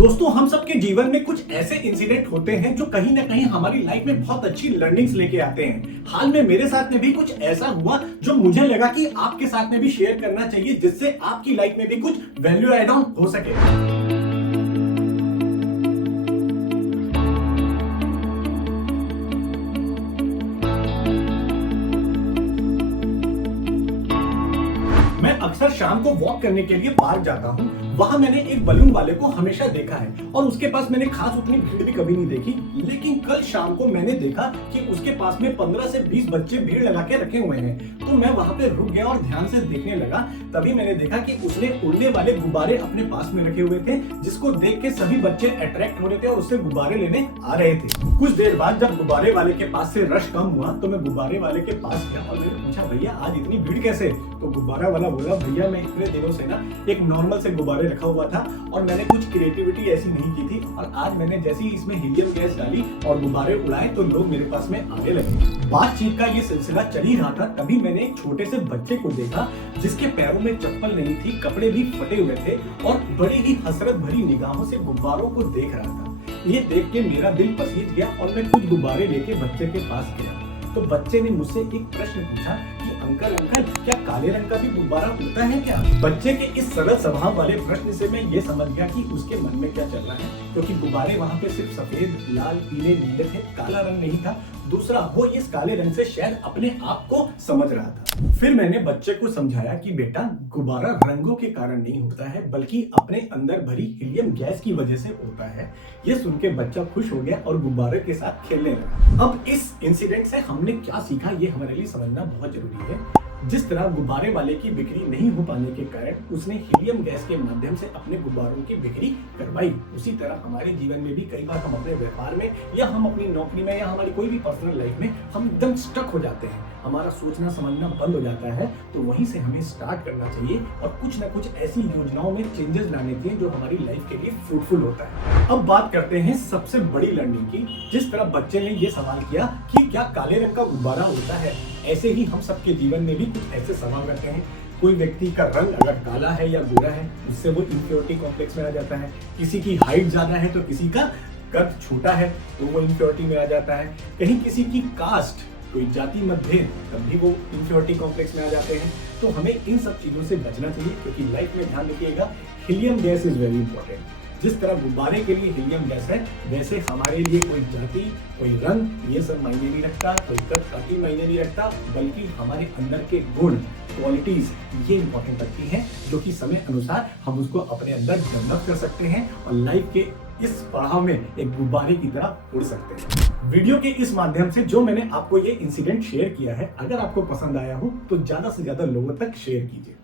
दोस्तों हम सबके जीवन में कुछ ऐसे इंसिडेंट होते हैं जो कहीं ना कहीं हमारी लाइफ में बहुत अच्छी लर्निंग्स लेके आते हैं। हाल में मेरे साथ में भी कुछ ऐसा हुआ जो मुझे लगा कि आपके साथ में भी शेयर करना चाहिए, जिससे आपकी लाइफ में भी कुछ वैल्यू एड ऑन हो सके। मैं अक्सर शाम को वॉक करने के लिए पार्क जाता हूँ। वहां मैंने एक बलून वाले को हमेशा देखा है और उसके पास मैंने खास उतनी भीड़ भी कभी नहीं देखी। लेकिन कल शाम को मैंने देखा कि उसके पास में 15 से 20 बच्चे भीड़ लगा के रखे हुए हैं। तो मैं वहां पे रुक गया और ध्यान से देखने लगा। तभी मैंने देखा कि उसने उड़ने वाले गुब्बारे अपने पास में रखे हुए थे, जिसको देख के सभी बच्चे अट्रैक्ट हो रहे थे और उससे गुब्बारे लेने आ रहे थे। कुछ देर बाद जब गुब्बारे वाले के पास से रश कम हुआ तो मैं गुब्बारे वाले के पास गया और मैंने पूछा, भैया आज इतनी भीड़ कैसे? तो गुब्बारा वाला बोला, भैया मैं इतने दिनों से ना एक नॉर्मल से गुब्बारे रखा हुआ था और मैंने कुछ क्रिएटिविटी ऐसी नहीं की थी, और आज मैंने जैसे ही इसमें हीलियम गैस डाली और गुब्बारे उड़ाए तो लोग मेरे पास में आने लगे। बातचीत का ये सिलसिला चल ही रहा था, तभी मैंने एक छोटे से बच्चे को देखा जिसके पैरों में चप्पल नहीं थी, कपड़े भी फटे हुए थे और बड़ी ही हसरत भरी निगाहों से गुब्बारों को देख रहा था। ये देख के मेरा दिल पसीज गया और मैं कुछ गुब्बारे लेके बच्चे के पास गया। तो बच्चे ने मुझसे एक प्रश्न पूछा कि अंकल क्या काले रंग का भी गुब्बारा उड़ता है क्या? बच्चे के इस सरल स्वभाव वाले प्रश्न से मैं ये समझ गया कि उसके मन में क्या चल रहा है, क्योंकि गुब्बारे वहाँ पे सिर्फ सफेद, लाल, पीले, नीले थे, काला रंग नहीं था। दूसरा, वो इस काले रंग से शायद अपने आप को समझ रहा था। फिर मैंने बच्चे को समझाया कि बेटा, गुब्बारा रंगों के कारण नहीं होता है, बल्कि अपने अंदर भरी हीलियम गैस की वजह से होता है। ये सुन के बच्चा खुश हो गया और गुब्बारे के साथ खेलने लगा। अब इस इंसिडेंट से हमने क्या सीखा, ये हमारे लिए समझना बहुत जरूरी है। जिस तरह गुब्बारे वाले की बिक्री नहीं हो पाने के कारण उसने हीलियम गैस के माध्यम से अपने गुब्बारों की बिक्री करवाई, उसी तरह हमारे जीवन में भी कई बार हम अपने व्यापार में या हम अपनी नौकरी में या हमारी कोई भी पर्सनल लाइफ में हम एकदम स्टक हो जाते हैं, हमारा सोचना समझना बंद हो जाता है। तो वहीं से हमें स्टार्ट करना चाहिए और कुछ ना कुछ ऐसी योजनाओं में चेंजेस लाने चाहिए जो हमारी लाइफ के लिए फ्रूटफुल होता है। अब बात करते हैं सबसे बड़ी लर्निंग की। जिस तरह बच्चे ने ये सवाल किया कि क्या काले रंग का गुब्बारा होता है, ऐसे ही हम सबके जीवन में भी कुछ ऐसे सवाल रखते हैं। कोई व्यक्ति का रंग अगर काला है या गोरा है, उससे वो इंफ्योरिटी कॉम्प्लेक्स में आ जाता है। किसी की हाइट ज्यादा है तो किसी का कद छोटा है तो वो इंफ्योरिटी में आ जाता है। कहीं किसी की कास्ट, कोई जाति मतभेद, तब भी वो इंफ्योरिटी कॉम्प्लेक्स में आ जाते हैं। तो हमें इन सब चीजों से बचना चाहिए, क्योंकि लाइफ में ध्यान रखिएगा, helium gas is very important. जिस तरह गुब्बारे के लिए हीलियम गैस है, वैसे हमारे लिए कोई जाति, कोई रंग, ये सब मायने नहीं रखता, कोई कद मायने नहीं रखता, बल्कि हमारे अंदर के गुण, क्वालिटीज, ये इंपॉर्टेंट रखती हैं, जो कि समय अनुसार हम उसको अपने अंदर डेवलप कर सकते हैं और लाइफ के इस पड़ाव में एक गुब्बारे की तरह उड़ सकते हैं। वीडियो के इस माध्यम से जो मैंने आपको ये इंसिडेंट शेयर किया है, अगर आपको पसंद आया हो तो ज्यादा से ज्यादा लोगों तक शेयर कीजिए।